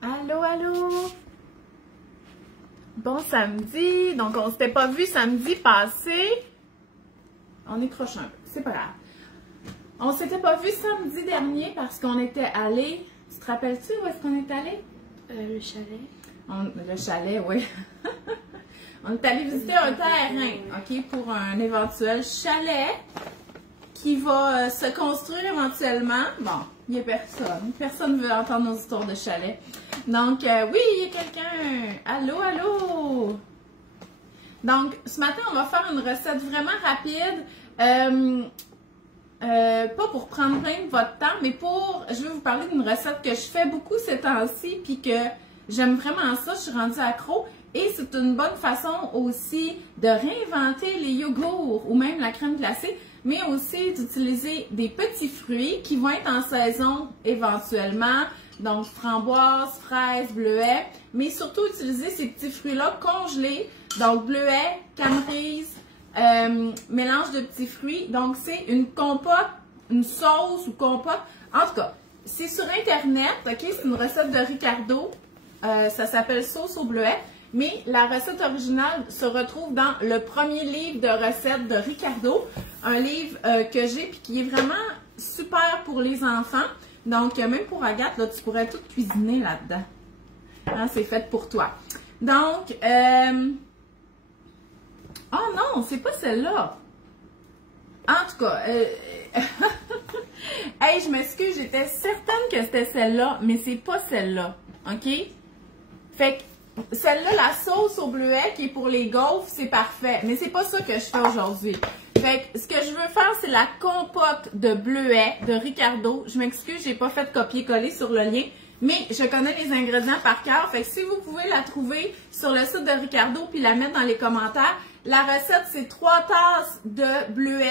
Allô, allô? Bon samedi. Donc, on s'était pas vu samedi passé. On est prochain, c'est pas grave. On s'était pas vu samedi dernier parce qu'on était allé. Tu te rappelles-tu où est-ce qu'on est allé? Le chalet. Le chalet, oui. On est allé visiter un terrain, OK, pour un éventuel chalet qui va se construire éventuellement. Bon, il n'y a personne. Personne ne veut entendre nos histoires de chalet. Donc, oui, il y a quelqu'un. Allô, allô? Donc, ce matin, on va faire une recette vraiment rapide. Pas pour prendre plein de votre temps, mais je vais vous parler d'une recette que je fais beaucoup ces temps-ci, puis que j'aime vraiment ça, je suis rendue accro. Et c'est une bonne façon aussi de réinventer les yogourts ou même la crème glacée, mais aussi d'utiliser des petits fruits qui vont être en saison éventuellement. Donc, framboises, fraises, bleuets, mais surtout utiliser ces petits fruits-là congelés. Donc, bleuets, camerise, mélange de petits fruits. Donc, c'est une compote, une sauce ou compote. En tout cas, c'est sur Internet, OK? C'est une recette de Ricardo. Ça s'appelle sauce au bleuet. Mais la recette originale se retrouve dans le premier livre de recettes de Ricardo. Un livre que j'ai puis qui est vraiment super pour les enfants. Donc, même pour Agathe, là, tu pourrais tout cuisiner là-dedans. Hein, c'est fait pour toi. Donc, oh non, c'est pas celle-là. En tout cas, hey, je m'excuse, j'étais certaine que c'était celle-là, mais c'est pas celle-là. OK? Fait que celle-là, la sauce au bleuet qui est pour les gaufres, c'est parfait. Mais c'est pas ça que je fais aujourd'hui. Fait que ce que je veux faire, c'est la compote de bleuet de Ricardo. Je m'excuse, j'ai pas fait copier-coller sur le lien, mais je connais les ingrédients par cœur. Fait que si vous pouvez la trouver sur le site de Ricardo puis la mettre dans les commentaires, la recette, c'est 3 tasses de bleuet,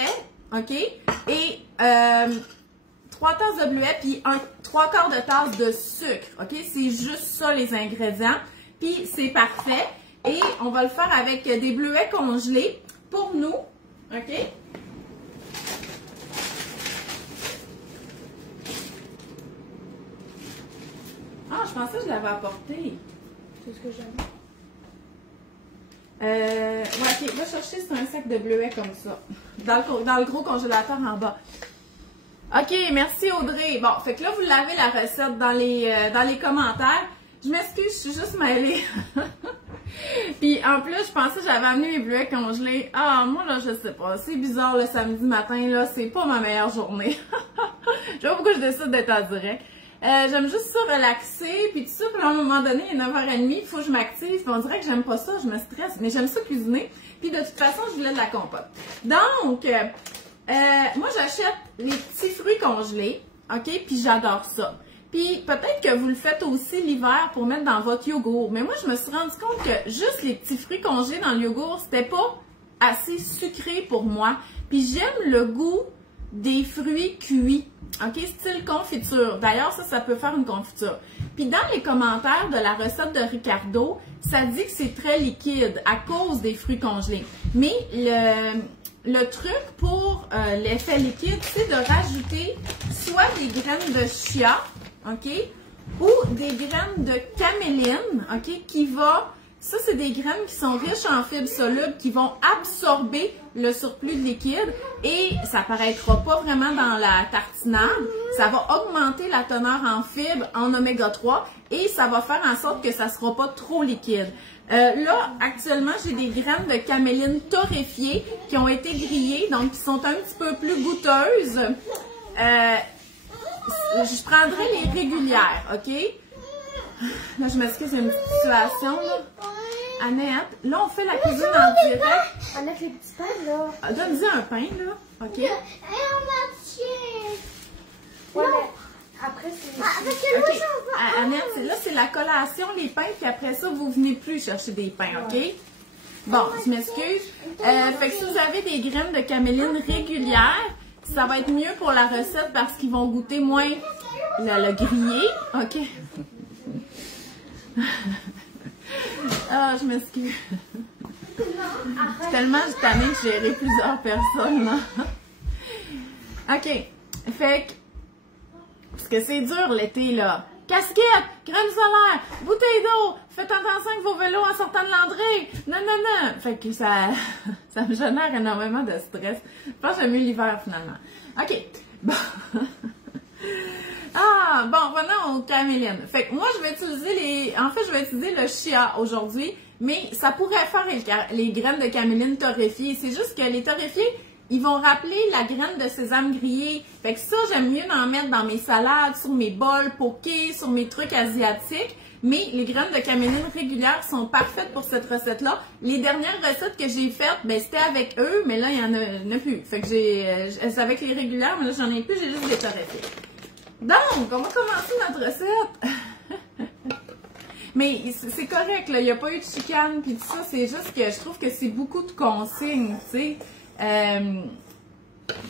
OK? Et 3 tasses de bleuet puis 3/4 de tasse de sucre, OK? C'est juste ça les ingrédients. Puis c'est parfait. Et on va le faire avec des bleuets congelés pour nous. OK? Ah, je pensais que je l'avais apporté. C'est ce que j'aime. Ouais, OK. Va chercher, c'est un sac de bleuets comme ça. Dans le gros congélateur en bas. OK, merci Audrey. Bon, fait que là, vous l'avez la recette dans les commentaires. Je m'excuse, je suis juste mêlée. Puis en plus, je pensais que j'avais amené mes bleuets congelés. Ah, moi là, je sais pas. C'est bizarre le samedi matin, là. C'est pas ma meilleure journée. Je sais pas pourquoi je décide d'être en direct. J'aime juste ça relaxer. Puis tout ça, puis à un moment donné, il est 9h30, il faut que je m'active. Puis on dirait que j'aime pas ça, je me stresse. Mais j'aime ça cuisiner. Puis de toute façon, je voulais de la compote. Donc, moi j'achète les petits fruits congelés. OK? Puis j'adore ça. Puis peut-être que vous le faites aussi l'hiver pour mettre dans votre yogourt. Mais moi, je me suis rendu compte que juste les petits fruits congelés dans le yogourt, c'était pas assez sucré pour moi. Puis j'aime le goût des fruits cuits. OK? Style confiture. D'ailleurs, ça peut faire une confiture. Puis dans les commentaires de la recette de Ricardo, ça dit que c'est très liquide à cause des fruits congelés. Mais le truc pour l'effet liquide, c'est de rajouter soit des graines de chia, OK? Ou des graines de caméline, OK? Ça, c'est des graines qui sont riches en fibres solubles qui vont absorber le surplus de liquide et ça paraîtra pas vraiment dans la tartinade. Ça va augmenter la teneur en fibres, en oméga 3 et ça va faire en sorte que ça sera pas trop liquide. Là, actuellement, j'ai des graines de caméline torréfiées qui ont été grillées, donc qui sont un petit peu plus goûteuses. Je prendrai les régulières, OK? Là, je m'excuse, j'ai une petite situation, là. Annette, là, on fait la cuisine en direct. Annette, les petits pains, là. Donne-y un pain, là, OK? Ouais, après, c'est... OK. Annette, là, c'est la collation, les pains, puis après ça, vous venez plus chercher des pains, OK? Bon, je m'excuse. Fait que si vous avez des graines de caméline régulières, ça va être mieux pour la recette parce qu'ils vont goûter moins le grillé. OK? Ah, je m'excuse. Je suis tellement tannée de gérer plusieurs personnes, là. OK. Fait que... Parce que c'est dur l'été, là. casquette, crème solaire, bouteille d'eau, faites attention avec vos vélos en sortant de l'entrée, non, non, non. Fait que ça me génère énormément de stress. Je pense que j'aime mieux l'hiver finalement. OK, bon. Ah, bon, revenons aux camélines. Fait que moi, je vais utiliser je vais utiliser le chia aujourd'hui, mais ça pourrait faire les graines de caméline torréfiées. C'est juste que les torréfiées, ils vont rappeler la graine de sésame grillée. Fait que ça, j'aime mieux en mettre dans mes salades, sur mes bols pokés, sur mes trucs asiatiques. Mais les graines de caméline régulières sont parfaites pour cette recette-là. Les dernières recettes que j'ai faites, ben c'était avec eux, mais là, il y en a plus. Fait que c'est avec les régulières, mais là, j'en ai plus, j'ai juste des torréfiées. Donc, on va commencer notre recette. Mais c'est correct, là, il n'y a pas eu de chicane puis tout ça, c'est juste que je trouve que c'est beaucoup de consignes, tu sais.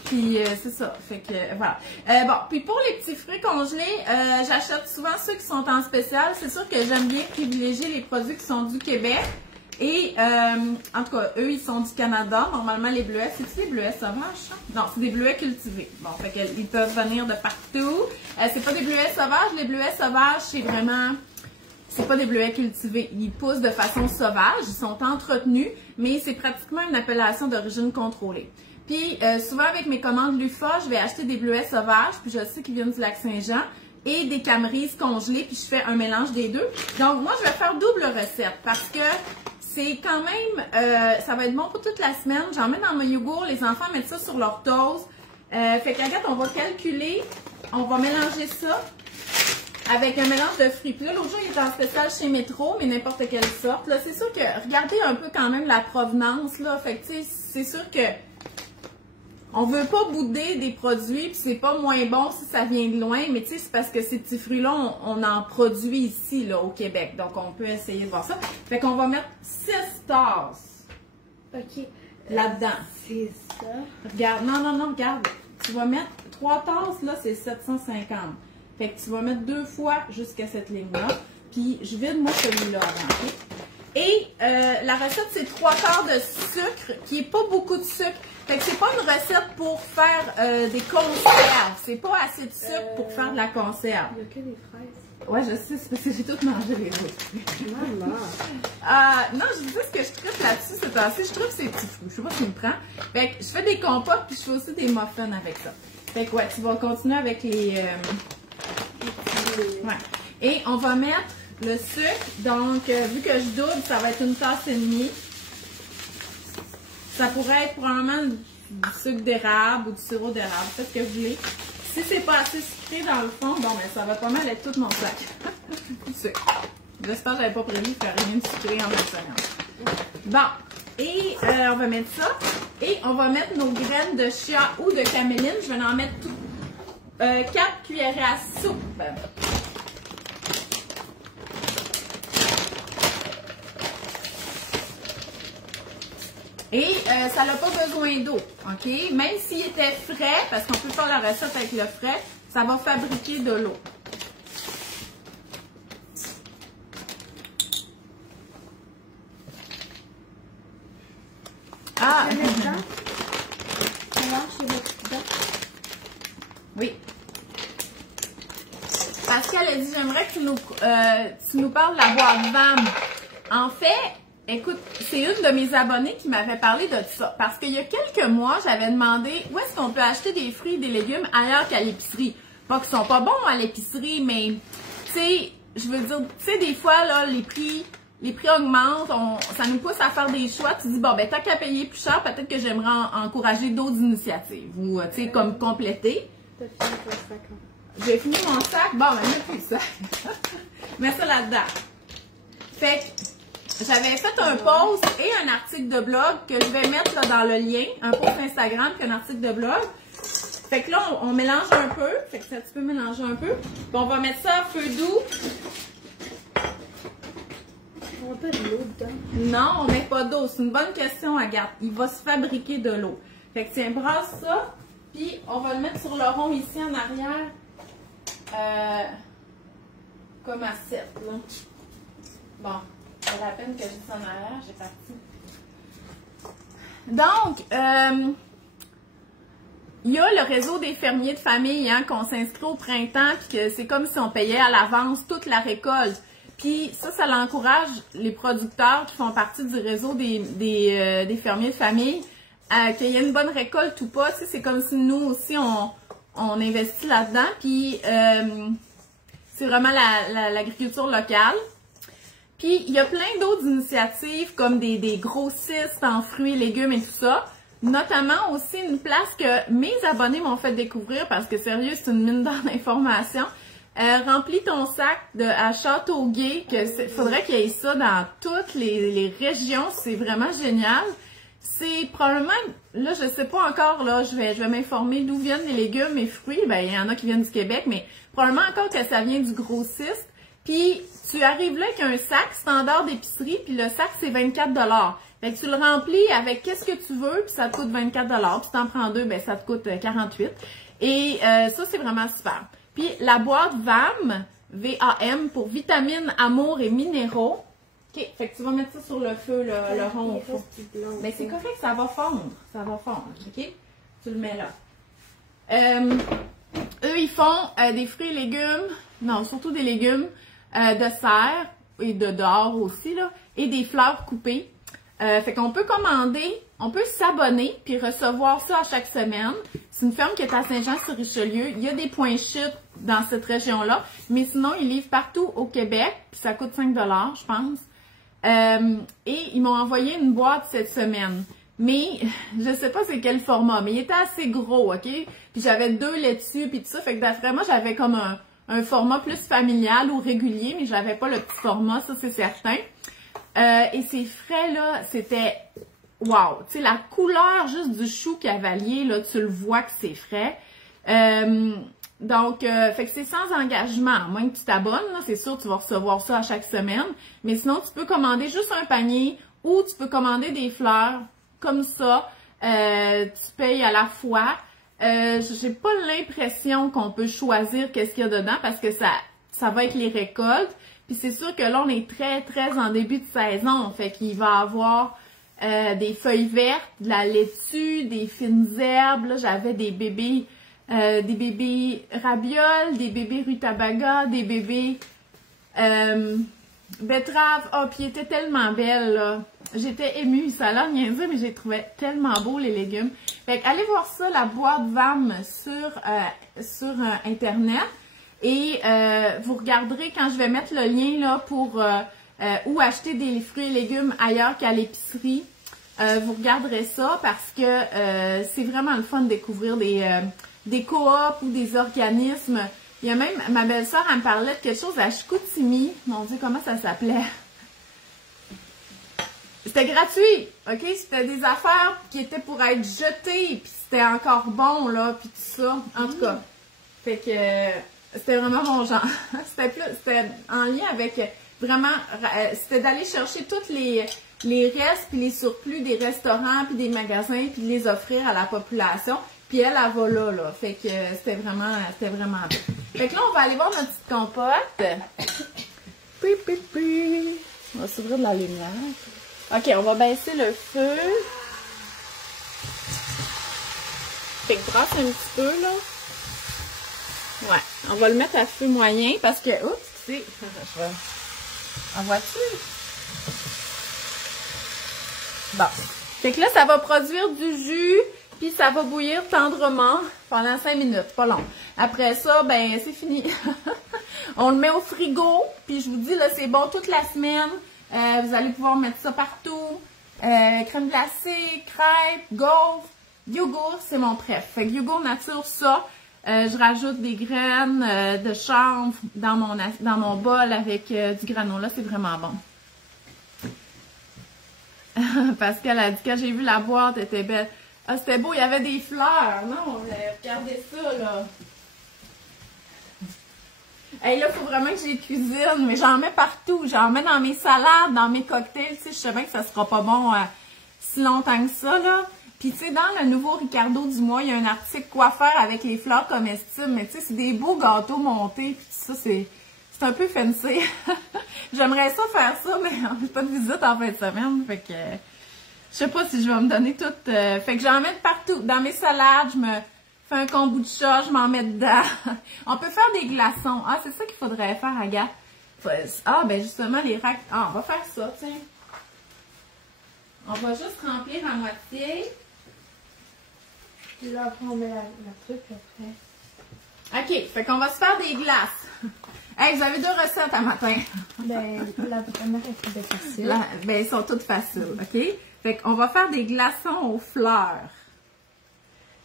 Puis c'est ça, fait que voilà. Bon, puis pour les petits fruits congelés, j'achète souvent ceux qui sont en spécial. C'est sûr que j'aime bien privilégier les produits qui sont du Québec. Et en tout cas, eux, ils sont du Canada. Normalement, les bleuets, c'est-tu les bleuets sauvages? Non, c'est des bleuets cultivés. Bon, fait qu'ils peuvent venir de partout. C'est pas des bleuets sauvages. Les bleuets sauvages, c'est vraiment... C'est pas des bleuets cultivés. Ils poussent de façon sauvage. Ils sont entretenus, mais c'est pratiquement une appellation d'origine contrôlée. Puis, souvent, avec mes commandes LUFA, je vais acheter des bleuets sauvages, puis je sais qu'ils viennent du Lac-Saint-Jean, et des camerises congelées, puis je fais un mélange des deux. Donc, moi, je vais faire double recette, parce que c'est quand même, ça va être bon pour toute la semaine. J'en mets dans mon yogourt, les enfants mettent ça sur leur toast. Fait qu'Agathe, on va calculer, on va mélanger ça avec un mélange de fruits. Puis là, l'autre jour, il était en spécial chez Métro, mais n'importe quelle sorte. Là, c'est sûr que, regardez un peu quand même la provenance, là. Fait que, tu sais, c'est sûr que on veut pas bouder des produits, puis c'est pas moins bon si ça vient de loin, mais tu sais, c'est parce que ces petits fruits-là, on en produit ici, là, au Québec. Donc, on peut essayer de voir ça. Fait qu'on va mettre 6 tasses. OK. Là-dedans. C'est ça. Regarde, non, regarde. Tu vas mettre 3 tasses, là, c'est 750. Fait que tu vas mettre 2 fois jusqu'à cette ligne-là. Puis, je vide, moi, celui-là avant, OK? Et la recette, c'est 3 quarts de sucre, qui n'est pas beaucoup de sucre. Fait que c'est pas une recette pour faire des conserves. C'est pas assez de sucre pour faire de la conserve. Il n'y a que des fraises. Ouais, je sais, c'est parce que j'ai tout mangé les autres. Maman. Non, je vous dis ce que je tripe là-dessus, c'est assez. Je trouve ces petits fruits. Je sais pas ce qui me prend. Fait que je fais des compotes, puis je fais aussi des muffins avec ça. Fait que ouais, tu vas continuer avec les... Ouais. Et on va mettre le sucre. Donc, vu que je double, ça va être une tasse et demie. Ça pourrait être probablement du sucre d'érable ou du sirop d'érable. Faites ce que vous voulez. Si c'est pas assez sucré dans le fond, bon, ben ça va pas mal être tout mon sac. Du sucre. J'espère que j'avais pas prévu de faire rien de sucré en même. Bon. Et on va mettre ça. Et on va mettre nos graines de chia ou de caméline. Je vais en mettre 4 cuillerées à soupe. Et ça n'a pas besoin d'eau, OK? Même s'il était frais, parce qu'on peut faire la recette avec le frais, ça va fabriquer de l'eau. Ah! Oui. Pascal a dit, j'aimerais que tu nous parles de la boîte VAM. En fait, écoute, c'est une de mes abonnées qui m'avait parlé de ça. Parce qu'il y a quelques mois, j'avais demandé où est-ce qu'on peut acheter des fruits et des légumes ailleurs qu'à l'épicerie. Pas qu'ils sont pas bons à l'épicerie, mais tu sais, je veux dire, tu sais, des fois, là, les prix augmentent, ça nous pousse à faire des choix. Tu dis, bon, ben, tant qu'à payer plus cher, peut-être que j'aimerais encourager d'autres initiatives. Ou, tu sais, comme compléter. T'as fini ton sac. J'ai fini mon sac. Bon, ben, mets plus ça. Mets ça là-dedans. Fait que j'avais fait un post et un article de blog que je vais mettre là, dans le lien. Un post Instagram et un article de blog. Fait que là, on mélange un peu. Fait que ça, tu peux mélanger un peu. Puis on va mettre ça à feu doux. On met pas de l'eau dedans. Non, on met pas d'eau. C'est une bonne question, Agathe. Il va se fabriquer de l'eau. Fait que tiens, brasse ça. Puis on va le mettre sur le rond ici en arrière. Comme à 7, là. Bon, c'est la peine que je dise en arrière, j'ai parti. Donc, Il y a le réseau des fermiers de famille, hein, qu'on s'inscrit au printemps, puis que c'est comme si on payait à l'avance toute la récolte. Puis ça l'encourage les producteurs qui font partie du réseau des fermiers de famille, qu'il y ait une bonne récolte ou pas. Tu sais, c'est comme si nous aussi, on investit là-dedans. Puis c'est vraiment l'agriculture locale. Puis il y a plein d'autres initiatives comme des grossistes en fruits et légumes et tout ça. Notamment aussi une place que mes abonnés m'ont fait découvrir parce que sérieux, c'est une mine d'or d'informations. Remplis ton sac à Châteauguay, faudrait qu'il y ait ça dans toutes les régions, c'est vraiment génial. C'est probablement, là je sais pas encore, là je vais m'informer d'où viennent les légumes et fruits, ben il y en a qui viennent du Québec, mais probablement encore que ça vient du grossiste. Puis tu arrives là avec un sac standard d'épicerie, puis le sac c'est 24 $. Fait que tu le remplis avec qu'est-ce que tu veux, puis ça te coûte 24 $. Puis tu en prends deux, ben ça te coûte 48 $. Et ça, c'est vraiment super. Puis la boîte VAM, V-A-M, pour vitamines, amour et minéraux. OK, fait que tu vas mettre ça sur le feu, le rond au fond. Mais c'est correct, ça va fondre. Ça va fondre, OK? Tu le mets là. Eux, ils font des fruits et légumes, non, surtout des légumes de serre et de dehors aussi, là, et des fleurs coupées. Fait qu'on peut commander, on peut s'abonner puis recevoir ça à chaque semaine. C'est une ferme qui est à Saint-Jean-sur-Richelieu. Il y a des points chutes dans cette région-là, mais sinon, ils livrent partout au Québec, puis ça coûte 5 $, je pense. Et ils m'ont envoyé une boîte cette semaine. Mais, je sais pas c'est quel format, mais il était assez gros, OK? Puis j'avais 2 laitues, puis tout ça. Fait que d'après moi, j'avais comme un format plus familial ou régulier, mais j'avais pas le petit format, ça c'est certain. Et ces frais-là, c'était wow! Tu sais, la couleur juste du chou cavalier, là, tu le vois que c'est frais. Donc, fait que c'est sans engagement. À moins que tu t'abonnes, là, c'est sûr, tu vas recevoir ça à chaque semaine. Mais sinon, tu peux commander juste un panier ou tu peux commander des fleurs comme ça. Tu payes à la fois. J'ai pas l'impression qu'on peut choisir qu'est-ce qu'il y a dedans parce que ça va avec les récoltes. Puis c'est sûr que là, on est très, très en début de saison. Fait qu'il va y avoir des feuilles vertes, de la laitue, des fines herbes. Là, j'avais des bébés rabioles, des bébés rutabaga, des bébés betteraves. Oh, puis ils étaient tellement belles, là. J'étais émue. Ça a l'air niaiseux, mais j'ai trouvé tellement beau les légumes. Fait que allez voir ça, la boîte VAM sur Internet. Et vous regarderez quand je vais mettre le lien là pour où acheter des fruits et légumes ailleurs qu'à l'épicerie. Vous regarderez ça parce que c'est vraiment le fun de découvrir des coops ou des organismes. Il y a même, ma belle-sœur, elle me parlait de quelque chose à Chicoutimi. Mon Dieu, comment ça s'appelait? C'était gratuit, OK? C'était des affaires qui étaient pour être jetées, puis c'était encore bon, là, puis tout ça. En tout cas, fait que... c'était vraiment mon genre. C'était en lien avec vraiment, c'était d'aller chercher tous les restes puis les surplus des restaurants puis des magasins puis de les offrir à la population. Puis elle va là. Fait que c'était vraiment bien. Fait que là, on va aller voir notre petite compote. On va s'ouvrir de la lumière. OK, on va baisser le feu. Fait que brasse un petit peu, là. Ouais, on va le mettre à feu moyen parce que, oups, tu sais, en vois-tu? Bon, fait que là, ça va produire du jus, puis ça va bouillir tendrement pendant 5 minutes, pas long. Après ça, ben, c'est fini. On le met au frigo, puis je vous dis, là, c'est bon toute la semaine. Vous allez pouvoir mettre ça partout. Crème glacée, crêpes, gaufres, yogourt, c'est mon préf. Fait que yogourt nature, ça. Je rajoute des graines de chanvre dans mon bol avec du granola. C'est vraiment bon. Pascal a dit, quand j'ai vu la boîte, elle était belle. Ah, c'était beau, il y avait des fleurs. Non, regardez ça, là. Hey, là, il faut vraiment que je les cuisine, mais j'en mets partout. J'en mets dans mes salades, dans mes cocktails. Tu sais, je sais bien que ça sera pas bon si longtemps que ça, là. Puis, tu sais, dans le nouveau Ricardo du mois, il y a un article « Quoi faire avec les fleurs comestibles ». Mais tu sais, c'est des beaux gâteaux montés. Puis tout ça, c'est un peu fancy. J'aimerais ça faire ça, mais on n'a pas de visite en fin de semaine. Fait que je sais pas si je vais me donner tout. Fait que j'en mets partout. Dans mes salades, je me fais un kombucha, je m'en mets dedans. On peut faire des glaçons. Ah, c'est ça qu'il faudrait faire, Agathe. Ah, ben justement, les racks. Ah, on va faire ça, tiens. On va juste remplir à moitié. Puis là, après, on met la truc après. OK, fait qu'on va se faire des glaces. Hey, vous avez 2 recettes à matin. Ben, la première est très facile. Ben, elles sont toutes faciles, OK? Fait qu'on va faire des glaçons aux fleurs.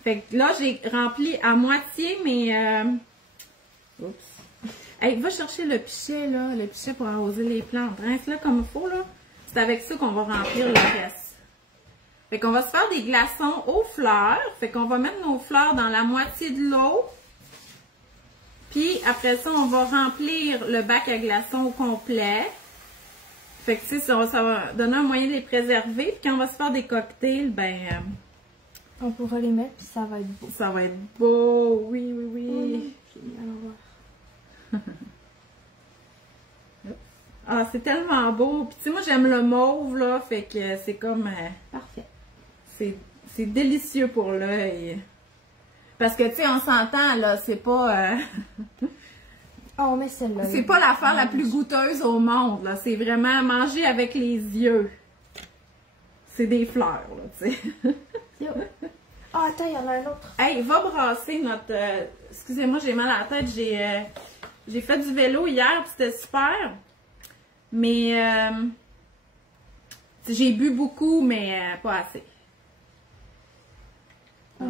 Fait que là, j'ai rempli à moitié, mais... Oups. Hey, va chercher le pichet, là. Le pichet pour arroser les plantes. Rince-le comme il faut, là. C'est avec ça qu'on va remplir le reste. Fait qu'on va se faire des glaçons aux fleurs. Fait qu'on va mettre nos fleurs dans la moitié de l'eau. Puis, après ça, on va remplir le bac à glaçons au complet. Fait que, tu sais, ça va donner un moyen de les préserver. Puis, quand on va se faire des cocktails, ben... on pourra les mettre, puis ça va être beau. Ça va être beau. Oui, oui, oui. Allons voir. Ah, c'est tellement beau. Puis, tu sais, moi, j'aime le mauve, là. Fait que c'est comme... Parfait. C'est délicieux pour l'œil. Parce que, tu sais, on s'entend, là, c'est pas... Ah, on met celle-là. c'est pas l'affaire la plus goûteuse au monde, là. C'est vraiment manger avec les yeux. C'est des fleurs, là, tu sais. Ah, attends, il y en a un autre. Hey, va brasser notre... excusez-moi, j'ai mal à la tête. J'ai fait du vélo hier, puis c'était super. Mais... j'ai bu beaucoup, mais pas assez. On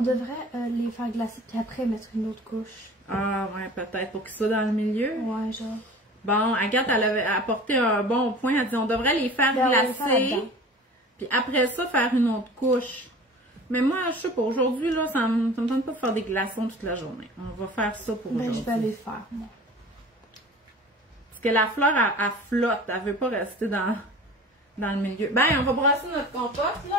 devrait les faire glacer puis après mettre une autre couche. Ah, ouais, peut-être. Pour qu'ils soient dans le milieu. Ouais, genre. Bon, Agathe, elle avait apporté un bon point. Elle dit on devrait les faire glacer. Puis après ça, faire une autre couche. Mais moi, je sais pas, aujourd'hui, là, ça me tente pas de faire des glaçons toute la journée. On va faire ça pour aujourd'hui. Je vais les faire, moi. Parce que la fleur, elle flotte. Elle veut pas rester dans le milieu. Ben, on va brasser notre compote, là.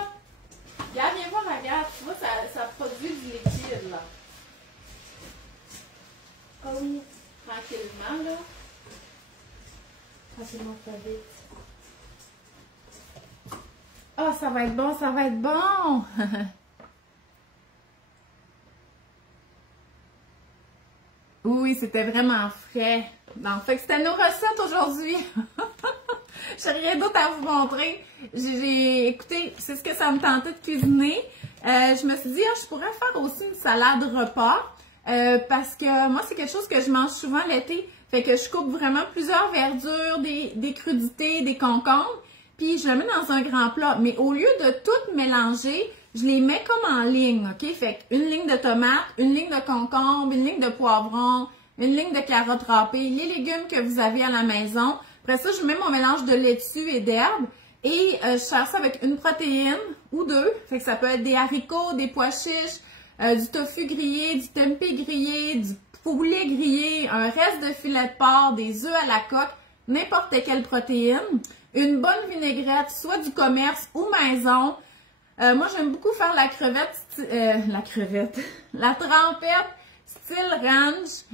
Regarde, viens voir, regarde. Tu vois, ça produit du liquide, là. Ah oui. Tranquillement, là. Tranquillement, ça vite. Ah, ça va être bon, ça va être bon! Oui, c'était vraiment frais. Donc, fait que c'était nos recettes aujourd'hui. J'ai rien d'autre à vous montrer. Écoutez, c'est ce que ça me tentait de cuisiner. Je me suis dit, je pourrais faire aussi une salade repas. Parce que moi, c'est quelque chose que je mange souvent l'été. Fait que je coupe vraiment plusieurs verdures, des crudités, des concombres. Puis je le mets dans un grand plat. Mais au lieu de tout mélanger, je les mets comme en ligne, OK? Fait qu'une ligne de tomates, une ligne de concombre, une ligne de poivrons, une ligne de carottes râpées, les légumes que vous avez à la maison. Après ça, je mets mon mélange de laitue et d'herbes. Et je sers ça avec une protéine ou 2. Fait que ça peut être des haricots, des pois chiches, du tofu grillé, du tempeh grillé, du poulet grillé, un reste de filet de porc, des œufs à la coque, n'importe quelle protéine. Une bonne vinaigrette, soit du commerce ou maison. Moi, j'aime beaucoup faire la trempette, style ranch,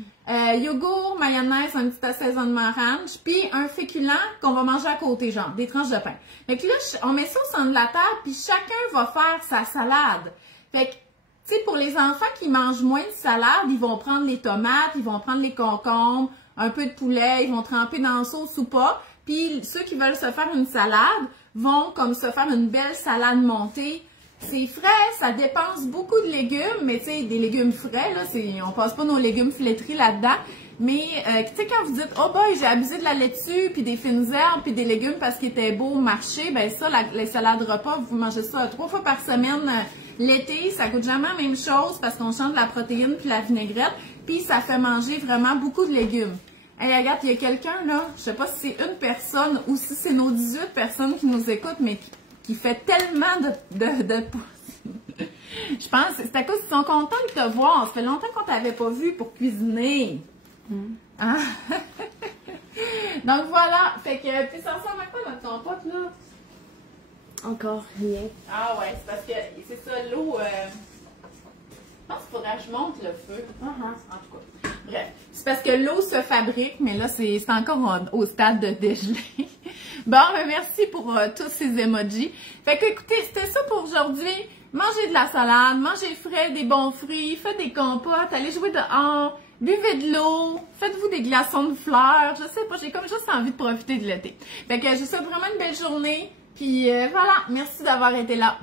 yogourt, mayonnaise, un petit assaisonnement ranch, puis un féculent qu'on va manger à côté, genre des tranches de pain. Fait que là, on met ça au centre de la table, puis chacun va faire sa salade. Fait que, tu sais, pour les enfants qui mangent moins de salade, ils vont prendre les tomates, ils vont prendre les concombres, un peu de poulet, ils vont tremper dans la sauce ou pas. Puis ceux qui veulent se faire une salade vont comme se faire une belle salade montée. C'est frais, ça dépense beaucoup de légumes, mais tu sais, des légumes frais, là, on passe pas nos légumes flétris là-dedans. Mais, tu sais, quand vous dites, oh boy, j'ai abusé de la laitue, puis des fines herbes, puis des légumes parce qu'ils étaient beaux au marché, ben ça, les salades repas, vous mangez ça 3 fois par semaine. L'été, ça coûte jamais la même chose parce qu'on change la protéine puis la vinaigrette, puis ça fait manger vraiment beaucoup de légumes. Hey, Agathe, il y a quelqu'un, là, je sais pas si c'est une personne ou si c'est nos 18 personnes qui nous écoutent, mais qui fait tellement de je pense, c'est à cause qu'ils sont contents de te voir. Ça fait longtemps qu'on t'avait pas vu pour cuisiner. Hein? Donc voilà, fait que, puis ça ressemble à quoi notre compote, là? Encore rien. Ah ouais, c'est parce que, c'est ça, l'eau, je pense qu'il faudrait que je monte le feu. En tout cas. Bref, c'est parce que l'eau se fabrique, mais là, c'est encore au stade de dégelé. Bon, ben merci pour tous ces emojis. Fait que, écoutez, c'était ça pour aujourd'hui. Mangez de la salade, mangez frais, des bons fruits, faites des compotes, allez jouer dehors, buvez de l'eau, faites-vous des glaçons de fleurs, je sais pas, j'ai comme juste envie de profiter de l'été. Fait que je vous souhaite vraiment une belle journée, puis voilà, merci d'avoir été là.